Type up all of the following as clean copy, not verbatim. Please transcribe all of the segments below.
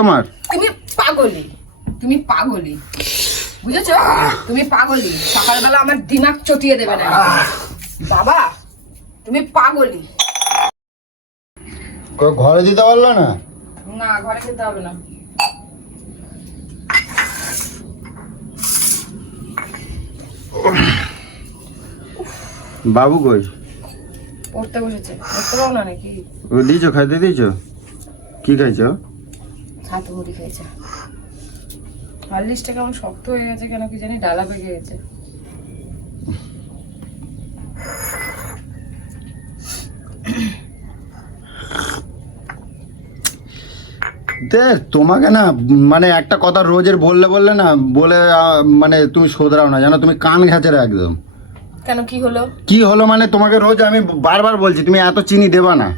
তোমার তুমি পাগলি, তুমি পাগলি, বুঝেছো? তুমি পাগলি। সকালবেলা আমার দিমাগ চটিয়ে দেবে না বাবা। তুমি পাগলি। ঘরে দিতে পারলো না? না, ঘরে যেতে হবে না। বাবু কই? পড়তে বসেছে। দেখতে পাও না নাকি? ও দিয়েছো, খাইতে দিয়েছো? কি খাইছো? ছাতু মুড়ি খেয়েছে। হরলিক্সটা কেমন শক্ত হয়ে গেছে কেন কি জানি, ডালা পেকে গেছে। দেখ তোমাকে না, মানে একটা কথা রোজের বললে না, বলে মানে তুমি শোধরাও না, জানো? তুমি কান ঘাচে একদম। কেন, কি হলো? কি হলো মানে তোমাকে রোজ আমি বারবার বলছি তুমি এত চিনি দেবা না।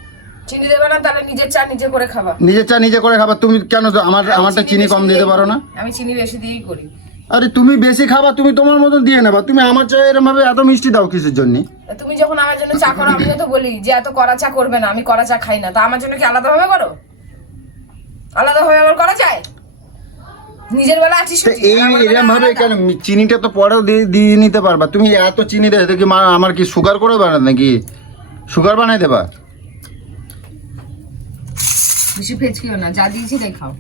চিনি দেবে না? তাহলে নিজের চা নিজে করে খাবা। নিজের চা নিজে করে খাবা। তুমি কেন আমারটা চিনি কম দিতে পারো না? আমি চিনি বেশি দিয়েই করি। আরে তুমি বেশি খাবা, তুমি তোমার মতন দিয়ে নেবা। তুমি আমার চা এরকম ভাবে এত মিষ্টি দাও কিসের জন্য? তুমি যখন আমার জন্য চা করো, আমিও তো বলি যে এত কড়া চা করবে না, আমি কড়া চা খাই না। তা আমার জন্য কি আলাদা ভাবে করো? আলাদা ভাবে আবার করা যায়? নিজের বেলা আছিস এই এরকম ভাবে কেন? চিনিটা তো পরেও দিয়ে নিতে পারবা। তুমি এত চিনি দেয় দেখি আমার কি সুগার করে বানাত নাকি? সুগার বানাই দেবা? বেশি ফেচকিও না, যা দিয়েছি তাই খাও।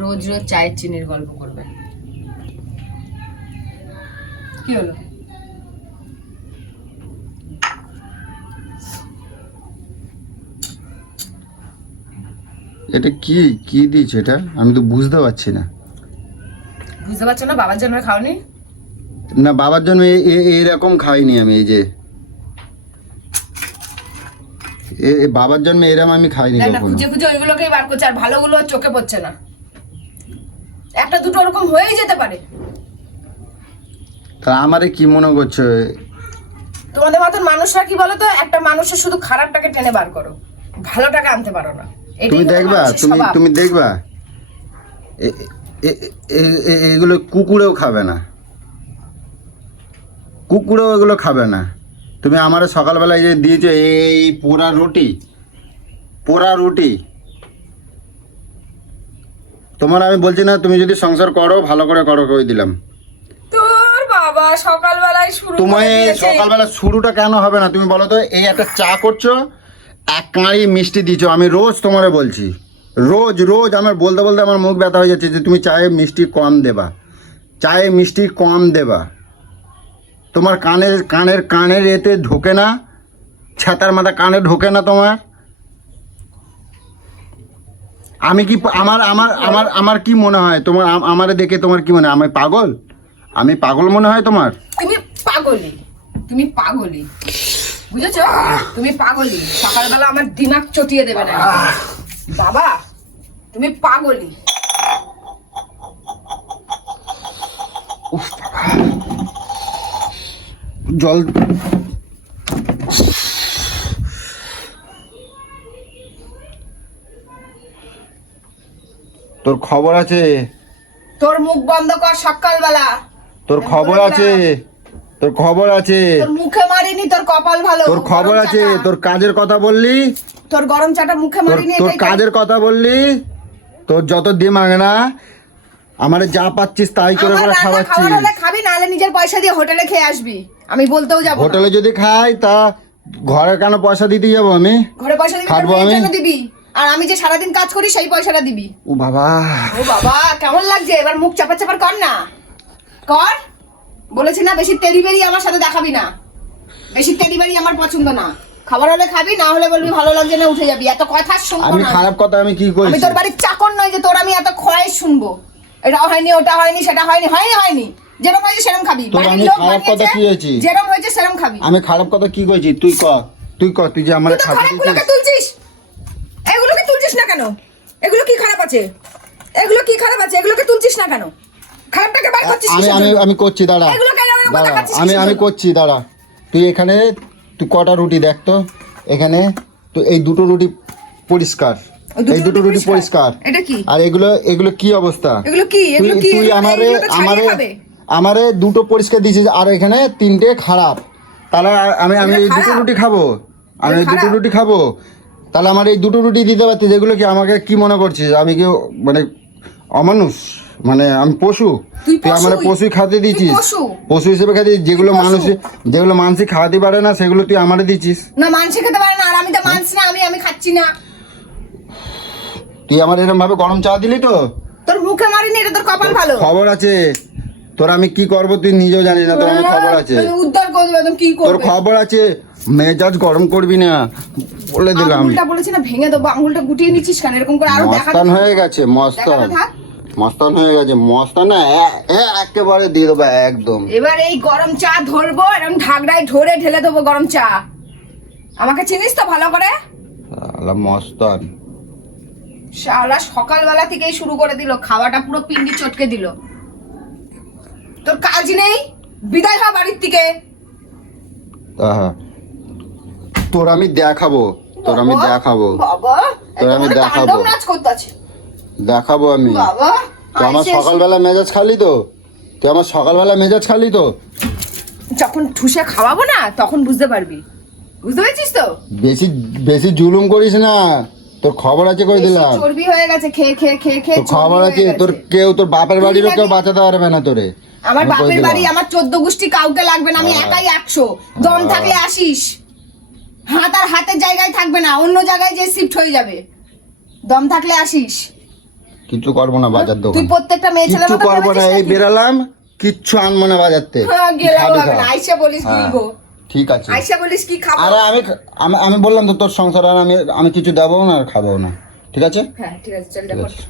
রোজ রোজ চায়ের চিনির গল্প করবে। কি হলো? এটা কি কি দিয়েছো? এটা আমি তো বুঝতে পারছি না। বুঝতে পারছো না? বাবার জন্য খাওনি? না, বাবার জন্য এরকম খাইনি আমি। এই যে বাবার জন্য এরকম আমি খাইনি না, কখনো। খুঁজে খুঁজে ওইগুলোকেই বার করছে, আর ভালোগুলো আর চোখে পড়ছে না। একটা দুটো ওরকম হয়েই যেতে পারে। তা আমারে কি মনে করছো? তোমাদের মতন মানুষরা কি বলো তো, একটা মানুষের শুধু খারাপটাকে টেনে বার করো, ভালোটাকে আনতে পারো না। তুমি দেখবা, তুমি দেখবা এগুলো কুকুরেও খাবে না। কুকুরেও এগুলো খাবে না। তুমি আমার সকালবেলায় যে দিয়েছো এই পোড়া রুটি, তোমার আমি বলছি না, তুমি যদি সংসার করো ভালো করে করো, কই দিলাম। তোর বাবা সকালবেলায় শুরু তোমায় করে দিয়েছে। সকালবেলা শুরুটা কেন হবে না? তুমি বলো তো, এই একটা চা করছো, এক কাঁড়ি মিষ্টি দিছো। আমি রোজ তোমারে বলছি, রোজ রোজ আমার বলতে বলতে আমার মুখ ব্যথা হয়ে যাচ্ছে যে তুমি চায়ে মিষ্টি কম দেবা, চায়ে মিষ্টি কম দেবা। তোমার কানের এতে ঢোকে না, ছাতার মাথা কানে ঢোকে না তোমার। আমি কি আমার কি মনে হয় তোমার? আমারে দেখে তোমার কি মনে হয়? আমি পাগল মনে হয় তোমার? তুমি পাগলি, তুমি পাগলি, বুঝেছো? তুমি পাগলি। সকালবেলা আমার দিমাগ চটিয়ে দেবে না বাবা। তুমি পাগলি। জল তোর খবর আছে? তোর মুখ বন্ধ কর সকালবেলা। তোর খবর আছে? তোর খবর আছে? তোর মুখে মারিনি, তোর কপাল ভালো। তোর খবর আছে? তোর কাজের কথা বললি? তোর গরম চাটা মুখে মারিনি। তোর কাজের কথা বললি? তোর যত দিমাগ না, আমারে যা পাচ্ছিস তাই করে করে খাওয়াচ্ছিস। খাবি, নাহলে নিজের পয়সা দিয়ে হোটেলে খেয়ে আসবি। আমি বলতেও যাবো না। হোটেলে যদি খাই তা ঘরে কেন পয়সা দিতে যাবো? আমি ঘরে পয়সা দিবি, খাবো তোর আমি। জন্য দিবি। আর আমি যে সারাদিন কাজ করি সেই পয়সাটা দিবি। ও বাবা, ও বাবা, কেমন লাগছে? এবার মুখ চাপা চাপা কর না, কর। বলেছি না বেশি তেরি বেরি আমার সাথে দেখাবি না। বেশি তেরি বেরি আমার পছন্দ না। খাবার হলে খাবি, না হলে বলবি ভালো লাগছে না, উঠে যাবি। এত কথা শুনবো আমি না। খারাপ কথা আমি কি আমি করেছি? তোর বাড়ির চাকর নয় যে তোর আমি এত খয় শুনবো। এটা হয়নি, ওটা হয়নি, সেটা হয়নি, হয়নি। যেরকম হয়েছে সেরকম খাবি। তোর আমি খারাপ কথা কি হয়েছি? যেরকম হয়েছে সেরকম খাবি। আমি খারাপ কথা কি করেছি? তুই তুই যে আমার তুই তো খারাপগুলোকে তুলছিস। এগুলোকে তুলছিস না কেন? এগুলো কি খারাপ আছে? এগুলোকে তুলছিস না কেন? খারাপটাকে বার করছিস কিসের জন্য? আমি করছি, দাঁড়া এগুলোকে এরকম দাঁড়া, দেখাচ্ছিস কিসের আমি জন্য? করছি, দাঁড়া। তুই এখানে তুই কটা রুটি দেখ তো এখানে। তো এই দুটো রুটি পরিষ্কার, এই দুটো রুটি পরিষ্কার। এটা কি? আর এগুলো কি অবস্থা? এগুলো কি? তুই আমারে দুটো পরিষ্কার দিয়েছিস আর এখানে তিনটে খারাপ। তাহলে আমি এই দুটো রুটি খাবো, আমি এই দুটো রুটি খাবো। তাহলে আমার এই দুটো রুটি দিতে পারতি, যেগুলো কি আমাকে কি মনে করছিস আমি কি মানে অমানুষ, মানে আমি পশু? তুই তুই আমার পশুই। পশুই খাতে দিচ্ছিস, পশু। পশু হিসেবে খাতে যেগুলো পশু। যেগুলো মানুষই খাওয়াতে পারে না সেগুলো তুই আমারে দিচ্ছিস। না মানসে খেতে পারে না, আর আমি তো মানছি না, আমি খাচ্ছি না। তুই আমার এরকম ভাবে গরম চা দিলি তো? তোর মুখে মারিনি, এটা তোর কপাল ভালো। খবর আছে তোর, আমি কি করব তুই নিজেও জানিস না, তোর আমার খবর আছে। উদ্ধার করে দেবে, তুমি কি তোর করবে? খবর আছে, মেজাজ গরম করবি না বলে দিলাম। আঙুলটা বলেছি না ভেঙে দেবো, আঙুলটা গুটিয়ে নিচ্ছিস কেন? এরকম করে আরো দেখা মস্তান হয়ে গেছে, মস্তান দেখাতে থাক। মস্তান হয়ে গেছে, মস্তান না একেবারে দিয়ে দেবো একদম। এবার এই গরম চা ধরবো, এরকম ঢাকড়ায় ধরে ঢেলে দেবো গরম চা। আমাকে চিনিস তো ভালো করে? শালা মস্তান। শালা সকালবেলা থেকেই শুরু করে দিল, খাওয়াটা পুরো পিন্ডি চটকে দিল। তোর কাজ নেই, বিদায় হ বাড়ির থেকে। আহা, তোর আমি দেখাবো, তোর আমি বাবা, দেখাবো, বাবা তোর আমি একেবারে দেখাবো। তাণ্ডব নাচ করতেছে দেখাবো আমি। বাবা। তুই আমার আইসে সকালবেলা মেজাজ খালি তো, তুই আমার সকালবেলা মেজাজ খালি তো। যখন ঠুসে খাওয়াবো না তখন বুঝতে পারবি, বুঝতে পেরেছিস তো? বেশি বেশি জুলুম করিস না, তোর খবর আছে করে বেশি দিলাম। চর্বি হয়ে গেছে, খেয়ে খেয়ে খেয়ে খেয়ে তোর খবর চর্বি আছে, হয়ে তোর গেছে। কেউ তোর বাপের বাড়িরও কেউ লাগে। বাঁচাতে পারবে না তোরে। আমার আমি কই বাপের দিলাম। বাড়ি, আমার 14 গোষ্ঠী কাউকে লাগবে না, আমি একাই 100। দম থাকলে আসিস, হাত আর হাতের জায়গায় থাকবে না, অন্য জায়গায় যে শিফট হয়ে যাবে। দম থাকলে আসিস। কিচ্ছু করবো না বাজার তুই দোকান, প্রত্যেকটা মেয়ে ছেলের কিচ্ছু মতো করবো না, ভেবেছিস এই নাকি? বেরালাম, কিচ্ছু আনবো না বাজারতে। হ্যাঁ, গেলেও খাবি হবে খা। না, আইসা বলিস হ্যাঁ, গিলবো। ঠিক আছে। আইসা বলিস কি খাবো। আরে আমি বললাম তো তোর সংসার আর আমি কিছু দেবো না আর খাবো না, ঠিক আছে? হ্যাঁ ঠিক আছে, চল ঠিক দেখো। আছে।